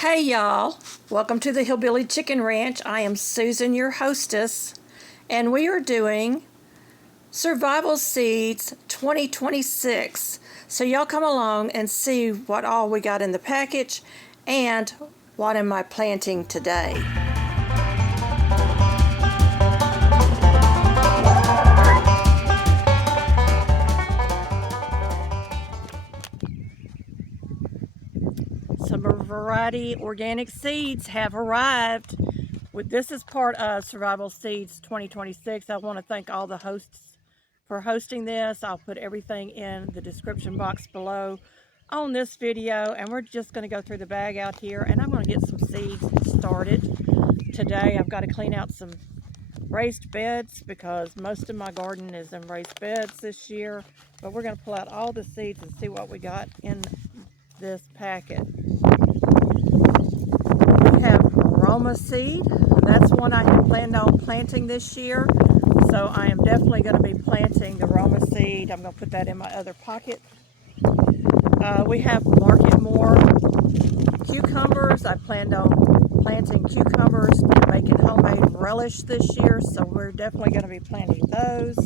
Hey y'all, welcome to the Hillbilly Chicken Ranch. I am Susan, your hostess, and we are doing Survival Seeds 2026. So y'all come along and see what all we got in the package and what am I planting today. Some variety organic seeds have arrived. This is part of Survival Seeds 2026. I want to thank all the hosts for hosting this. I'll put everything in the description box below on this video, and we're just going to go through the bag out here, and I'm going to get some seeds started today. I've got to clean out some raised beds because most of my garden is in raised beds this year, but we're going to pull out all the seeds and see what we got in this packet. We have aroma seed. That's one I had planned on planting this year, so I am definitely going to be planting the aroma seed. I'm going to put that in my other pocket. We have Market More cucumbers. I planned on planting cucumbers and making homemade relish this year, so we're definitely going to be planting those.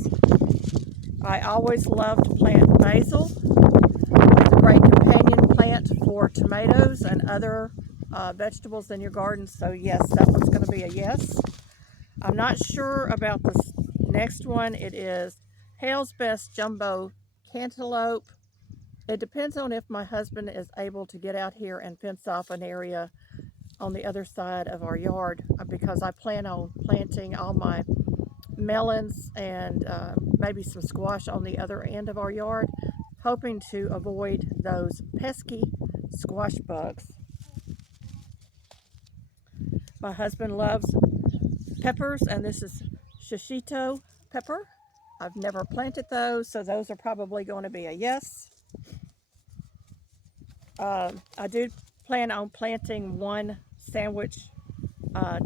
I always love to plant basil. It's a great companion plant for tomatoes and other vegetables in your garden, so yes, that one's going to be a yes. I'm not sure about this next one. It is Hale's Best Jumbo Cantaloupe. It depends on if my husband is able to get out here and fence off an area on the other side of our yard, because I plan on planting all my melons and maybe some squash on the other end of our yard, hoping to avoid those pesky squash bugs. My husband loves peppers, and this is shishito pepper. I've never planted those, so those are probably going to be a yes. I do plan on planting one sandwich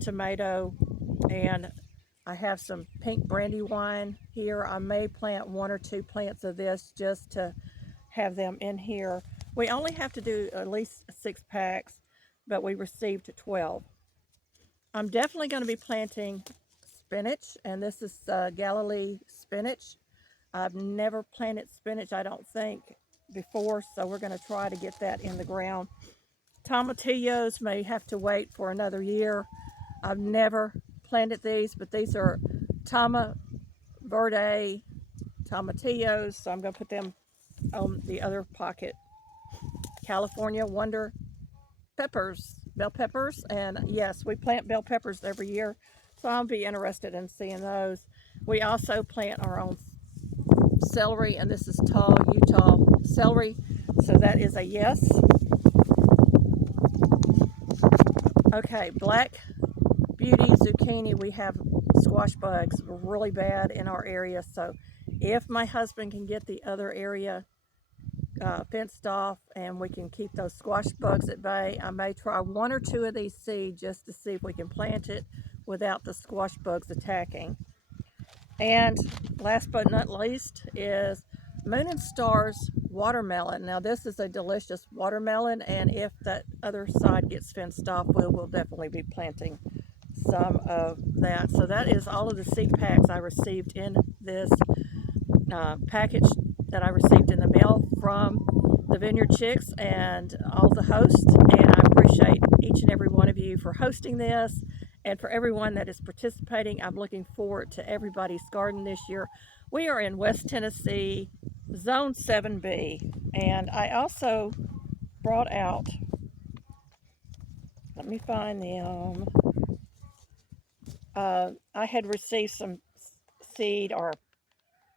tomato, and I have some pink brandywine here. I may plant one or two plants of this just to have them in here. We only have to do at least 6 packs, but we received 12. I'm definitely going to be planting spinach, and this is Galilee spinach. I've never planted spinach, I don't think, before, so we're going to try to get that in the ground. Tomatillos may have to wait for another year. I've never planted these, but these are Tama Verde tomatillos, so I'm going to put them on the other pocket. California Wonder peppers, bell peppers, and yes, we plant bell peppers every year, so I'll be interested in seeing those. We also plant our own celery, and this is tall Utah celery, so that is a yes. Okay, black beauty zucchini. We have squash bugs really bad in our area, so if my husband can get the other area fenced off and we can keep those squash bugs at bay, I may try one or two of these seeds just to see if we can plant it without the squash bugs attacking. And last but not least is Moon and Stars watermelon. Now this is a delicious watermelon, and if that other side gets fenced off, we will definitely be planting some of that. So that is all of the seed packs I received in this package that I received in the mail from the Vineyard Chicks and all the hosts, and I appreciate each and every one of you for hosting this, and for everyone that is participating. I'm looking forward to everybody's garden this year. We are in West Tennessee, Zone 7B, and I also brought out, let me find them, I had received some seed, or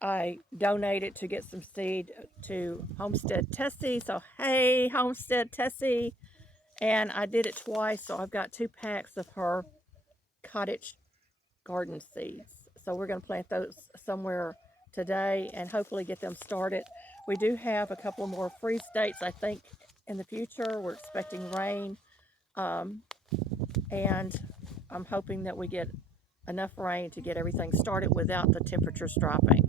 I donated to get some seed to Homestead Tessie. So hey, Homestead Tessie. And I did it twice, so I've got 2 packs of her Cottage garden seeds. So we're going to plant those somewhere today and hopefully get them started. We do have a couple more freeze dates, I think, in the future. We're expecting rain, and I'm hoping that we get enough rain to get everything started without the temperatures dropping.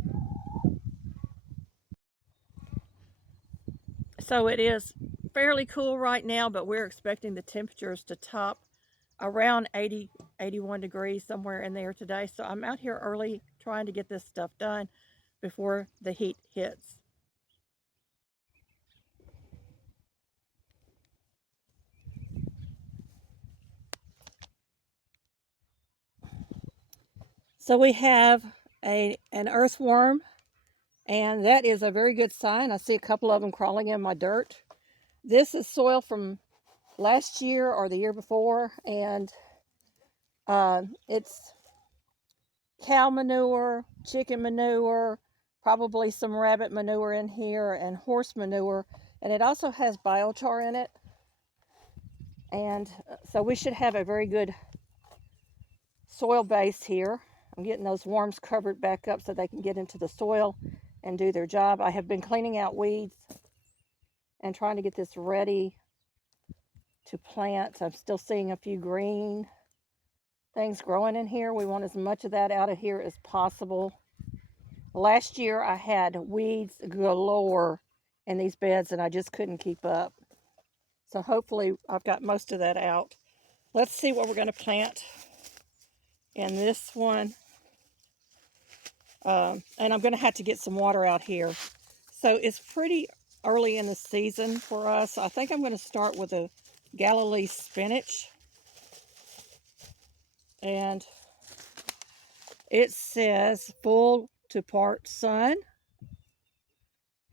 So it is fairly cool right now, but we're expecting the temperatures to top around 80, 81 degrees, somewhere in there today. So I'm out here early trying to get this stuff done before the heat hits. So we have an earthworm, and that is a very good sign. I see a couple of them crawling in my dirt. This is soil from last year or the year before, and it's cow manure, chicken manure, probably some rabbit manure in here, and horse manure, and it also has biochar in it. And so we should have a very good soil base here. I'm getting those worms covered back up so they can get into the soil and do their job. I have been cleaning out weeds and trying to get this ready to plant. I'm still seeing a few green things growing in here. We want as much of that out of here as possible. Last year I had weeds galore in these beds and I just couldn't keep up. So hopefully I've got most of that out. Let's see what we're going to plant in this one. And I'm going to have to get some water out here. So it's pretty early in the season for us. I think I'm going to start with a Galilee spinach. And it says full to part sun,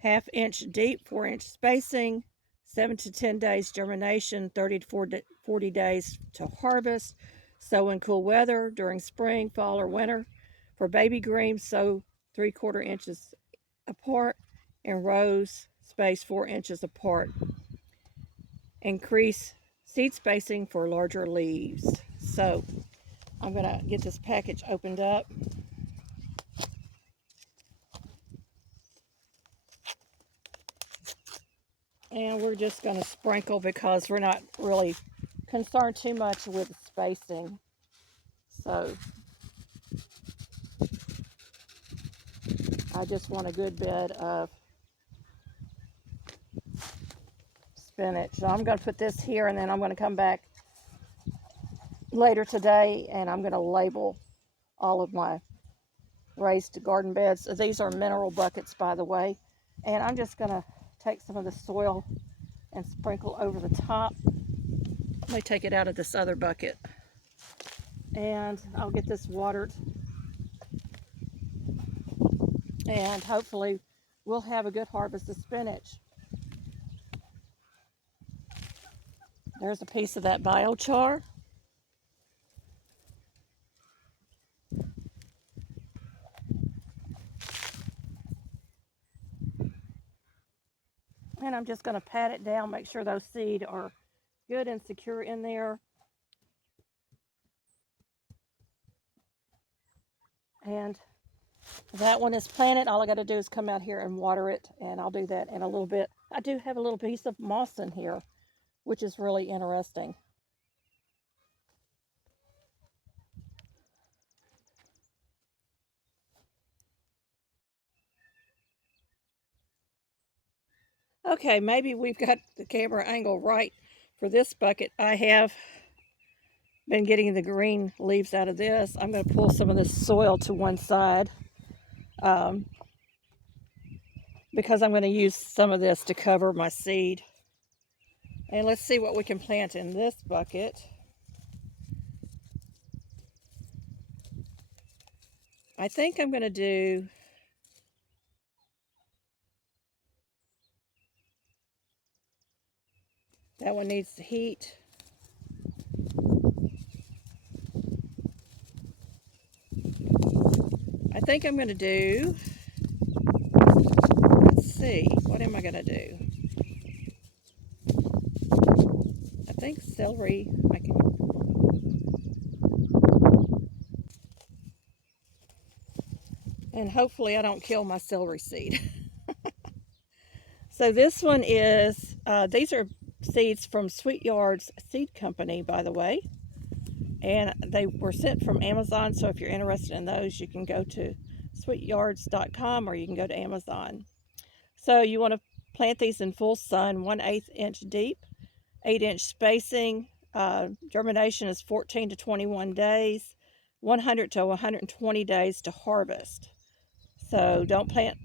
1/2 inch deep, 4-inch spacing, 7 to 10 days germination, 30 to 40 days to harvest. Sow in cool weather during spring, fall, or winter. For baby greens, sow 3/4 inches apart in rows, spaced 4 inches apart. Increase seed spacing for larger leaves. So I'm going to get this package opened up. And we're just going to sprinkle because we're not really concerned too much with spacing. So I just want a good bed of spinach. So I'm going to put this here, and then I'm going to come back later today and I'm going to label all of my raised garden beds. These are mineral buckets, by the way. And I'm just going to take some of the soil and sprinkle over the top. Let me take it out of this other bucket. And I'll get this watered. And hopefully we'll have a good harvest of spinach. There's a piece of that biochar. And I'm just going to pat it down, make sure those seeds are good and secure in there. And that one is planted. All I got to do is come out here and water it, and I'll do that in a little bit. I do have a little piece of moss in here, which is really interesting. Okay, maybe we've got the camera angle right for this bucket. I have been getting the green leaves out of this. I'm going to pull some of the soil to one side because I'm going to use some of this to cover my seed. And let's see what we can plant in this bucket. I think I'm going to do that one needs the heat. I think I'm going to do, let's see, what am I going to do? I think celery, and hopefully I don't kill my celery seed. So this one is, these are seeds from Sweet Yards Seed Company, by the way. And they were sent from Amazon, so if you're interested in those, you can go to sweetyards.com or you can go to Amazon. So you want to Plant these in full sun, 1/8 inch deep, 8-inch spacing. Germination is 14 to 21 days, 100 to 120 days to harvest. So don't plant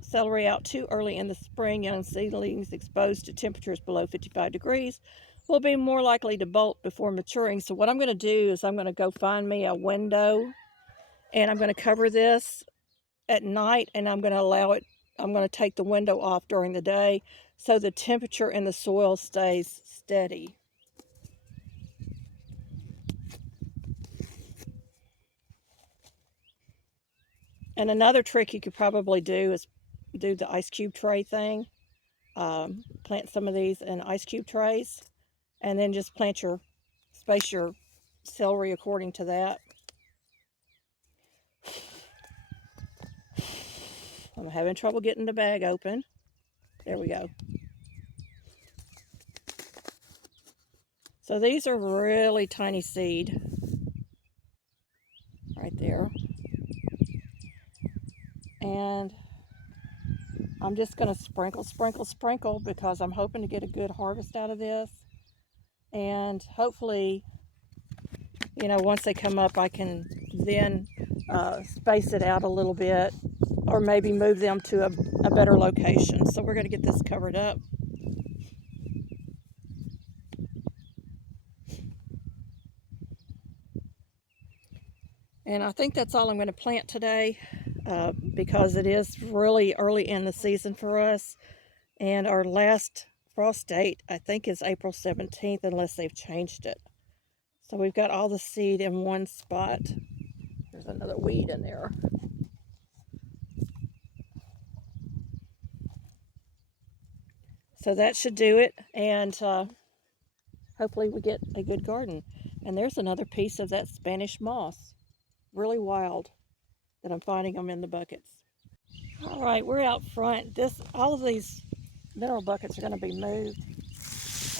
celery out too early in the spring. Young seedlings exposed to temperatures below 55 degrees will be more likely to bolt before maturing. So what I'm going to do is I'm going to go find me a window, and I'm going to cover this at night, and I'm going to take the window off during the day so the temperature in the soil stays steady. And another trick you could probably do is do the ice cube tray thing. Plant some of these in ice cube trays, and then just space your celery according to that. I'm having trouble getting the bag open. There we go. So these are really tiny seed right there. And I'm just going to sprinkle because I'm hoping to get a good harvest out of this. And hopefully, you know, once they come up, I can then space it out a little bit, or maybe move them to a better location. So we're going to get this covered up. And I think that's all I'm going to plant today, because it is really early in the season for us. And our last frost date, I think, is April 17th, unless they've changed it. So we've got all the seed in one spot. There's another weed in there. So that should do it, and hopefully we get a good garden. And there's another piece of that Spanish moss, really wild, that I'm finding them in the buckets. All right, we're out front. All of these mineral buckets are going to be moved,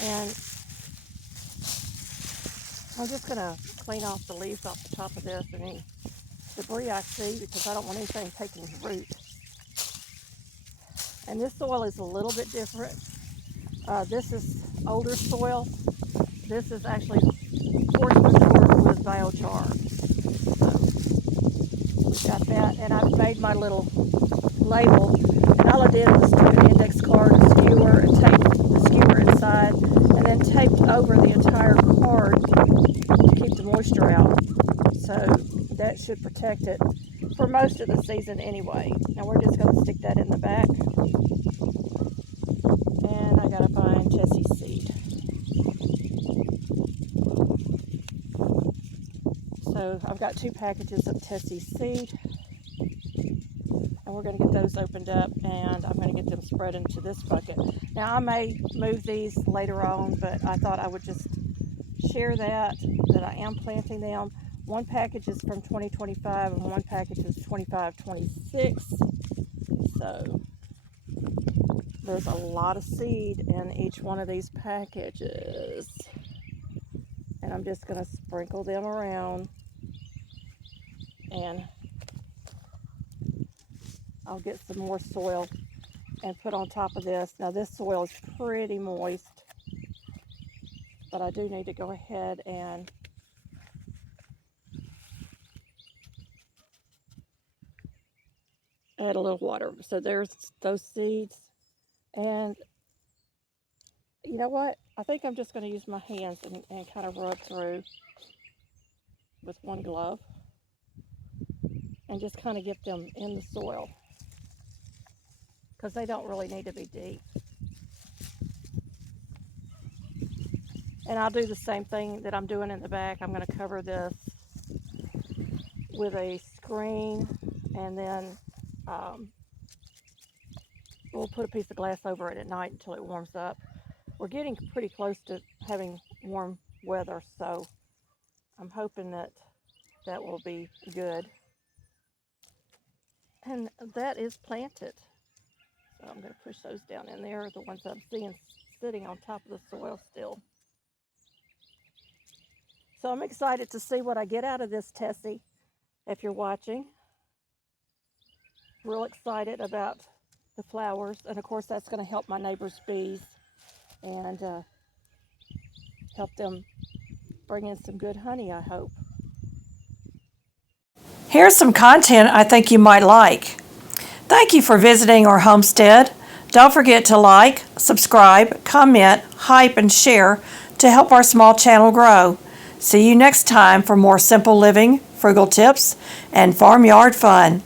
and I'm just going to clean off the leaves off the top of this and any debris I see, because I don't want anything taking root. And this soil is a little bit different. This is older soil. This is actually forced manure with biochar. So we've got that, and I've made my little label. And all I did was took an index card, a skewer, and taped the skewer inside, and then taped over the entire card to keep the moisture out. So that should protect it for most of the season anyway. Now we're just going to stick that in the back. And I gotta find Tessie seed. So I've got 2 packages of Tessie seed, and we're going to get those opened up, and I'm going to get them spread into this bucket. Now I may move these later on, but I thought I would just share that I am planting them. One package is from 2025 and one package is 25-26. So there's a lot of seed in each one of these packages. And I'm just going to sprinkle them around, and I'll get some more soil and put on top of this. Now this soil is pretty moist, but I do need to go ahead and add a little water. So there's those seeds. And you know what? I think I'm just going to use my hands and kind of rub through with one glove and just kind of get them in the soil, because they don't really need to be deep. And I'll do the same thing that I'm doing in the back. I'm going to cover this with a screen, and then we'll put a piece of glass over it at night until it warms up. We're getting pretty close to having warm weather, so I'm hoping that will be good. And that is planted. So I'm going to push those down in there, the ones I'm seeing sitting on top of the soil still. So I'm excited to see what I get out of this, Tessie, if you're watching. Real excited about the flowers. And of course that's going to help my neighbor's bees and help them bring in some good honey, I hope. Here's some content I think you might like. Thank you for visiting our homestead. Don't forget to like, subscribe, comment, hype, and share to help our small channel grow. See you next time for more simple living, frugal tips, and farmyard fun.